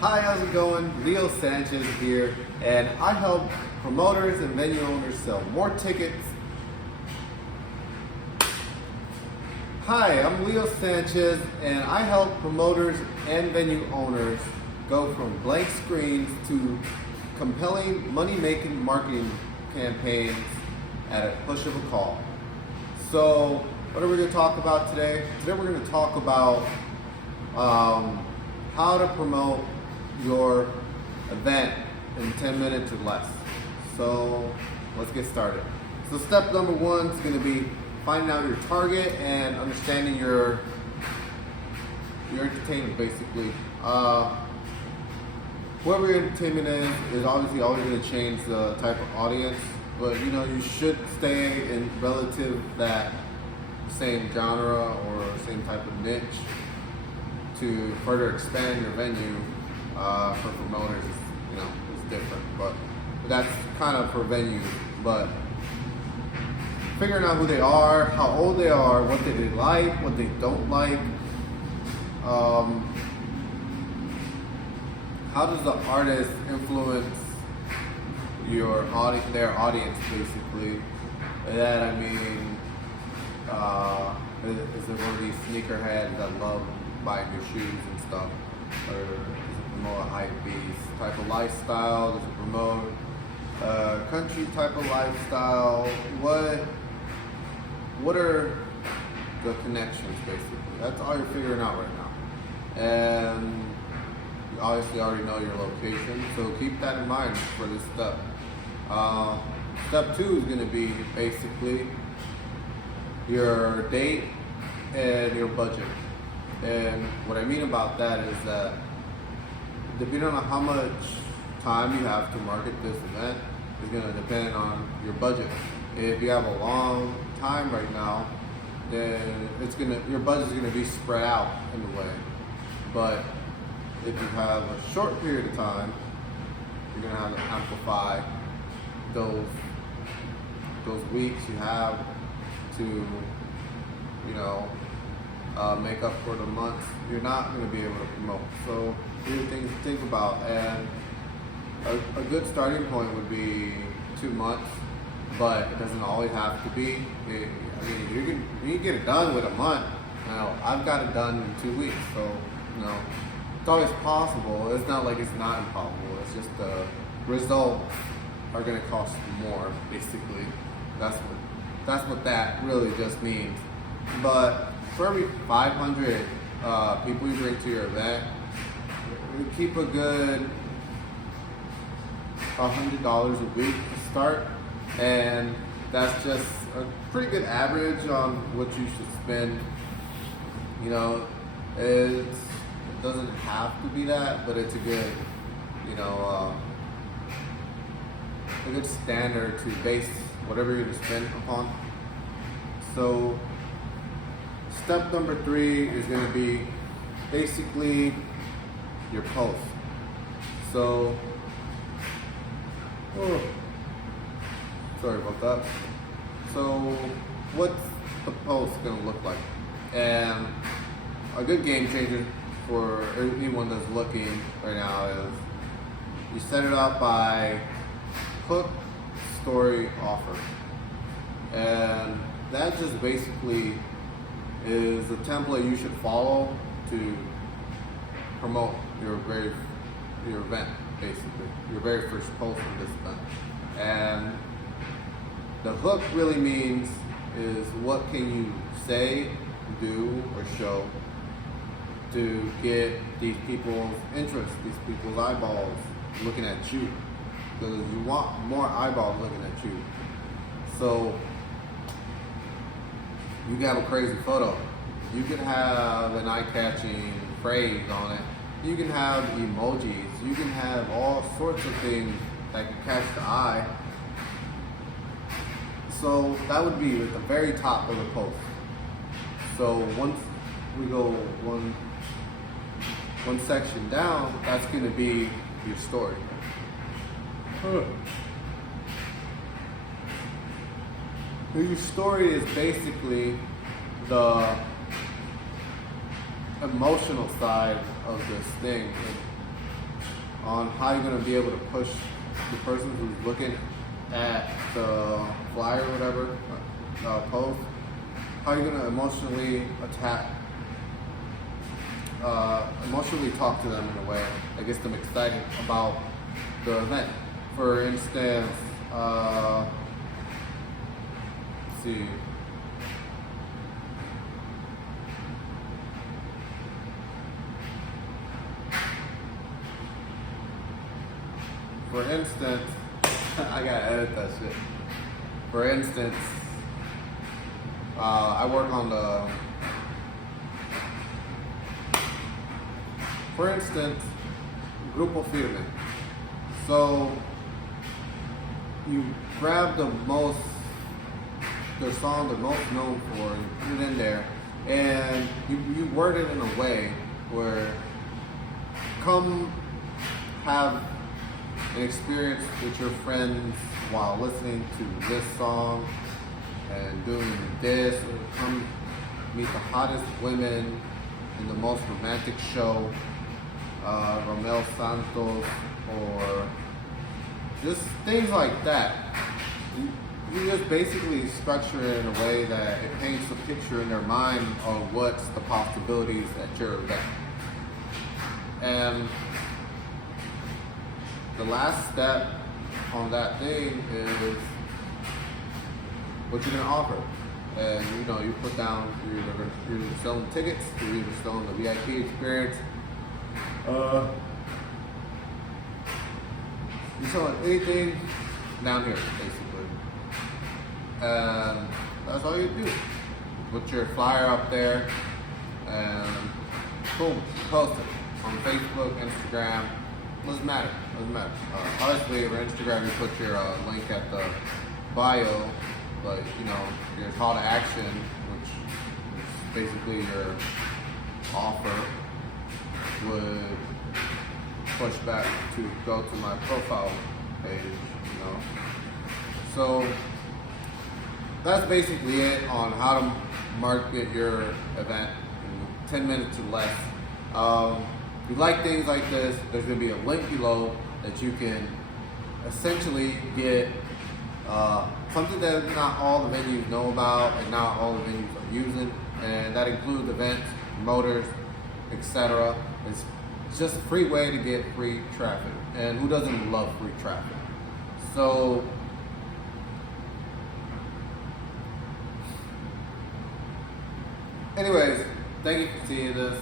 Hi, how's it going? Leo Sanchez here, and I help promoters and venue owners sell more tickets. Hi, I'm Leo Sanchez, and I help promoters and venue owners go from blank screens to compelling money-making marketing campaigns at a push of a call. So, what are we going to talk about today? Today we're going to talk about how to promote your event in 10 minutes or less. So let's get started. So step number one is going to be finding out your target and understanding your entertainment, basically. Whoever your entertainment is obviously always going to change the type of audience, but you should stay in relative that same genre or same type of niche to further expand your venue. For promoters, is different, but that's kind of for venues. But figuring out who they are, how old they are, what they like, what they don't like. How does the artist influence their audience, basically? And that I mean, is it one of these sneakerheads that love buying your shoes and stuff, or does it promote a hype beast type of lifestyle? Does it promote a country type of lifestyle? What are the connections, basically? That's all you're figuring out right now. And you obviously already know your location, so keep that in mind for this step. Step two is going to be basically your date and your budget. And what I mean about that is that depending on how much time you have to market this event is going to depend on your budget. If you have a long time right now, then your budget is going to be spread out in a way. But if you have a short period of time, you're going to have to amplify those weeks you have to, make up for the months you're not going to be able to promote. So these are things to think about, and a good starting point would be 2 months, but it doesn't always have to be. You can get it done with a month. Now, I've got it done in 2 weeks, so it's always possible. It's not like it's not impossible. It's just the results are going to cost more, basically. That's what that really just means. But for every 500 people you bring to your event, you keep a good $100 a week to start, and that's just a pretty good average on what you should spend. It doesn't have to be that, but it's a good, a good standard to base whatever you're going to spend upon. So step number 3 is going to be basically your post. So, sorry about that. So, what's the post going to look like? And a good game changer for anyone that's looking right now is you set it up by hook, story, offer. And that just basically is the template you should follow to promote your event, basically, your very first post of this event. And the hook really means is what can you say, do, or show to get these people's interest, these people's eyeballs looking at you, because you want more eyeballs looking at you. So you can have a crazy photo. You can have an eye-catching phrase on it. You can have emojis. You can have all sorts of things that can catch the eye. So that would be at the very top of the post. So once we go one section down, that's going to be your story. Your story is basically the emotional side of this thing. on how you're gonna be able to push the person who's looking at the flyer or whatever post. How you're gonna emotionally emotionally talk to them in a way that gets them excited about the event. For instance, let's see. For instance, I gotta edit that shit. For instance, I work on the. For instance, Grupo Firme. So you grab their song they're most known for, you put it in there, and you word it in a way where come have an experience with your friends while listening to this song and doing this, or come meet the hottest women in the most romantic show, Romel Santos, or just things like that. You just basically structure it in a way that it paints a picture in their mind of what's the possibilities at your event. And the last step on that thing is what you're gonna offer. And you put down, you're either selling tickets, you're either selling the VIP experience, you're selling anything down here, basically. And that's all you do. Put your flyer up there and boom, post it on Facebook, Instagram. Doesn't matter. Obviously, for Instagram, you put your link at the bio, but your call to action, which is basically your offer, would push back to go to my profile page. So that's basically it on how to market your event in 10 minutes or less. If you like things like this, there's going to be a link below that you can essentially get something that not all the venues know about and not all the venues are using, and that includes events, promoters, etc. It's just a free way to get free traffic, and who doesn't love free traffic? So anyways, thank you for seeing this,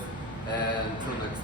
and until next time.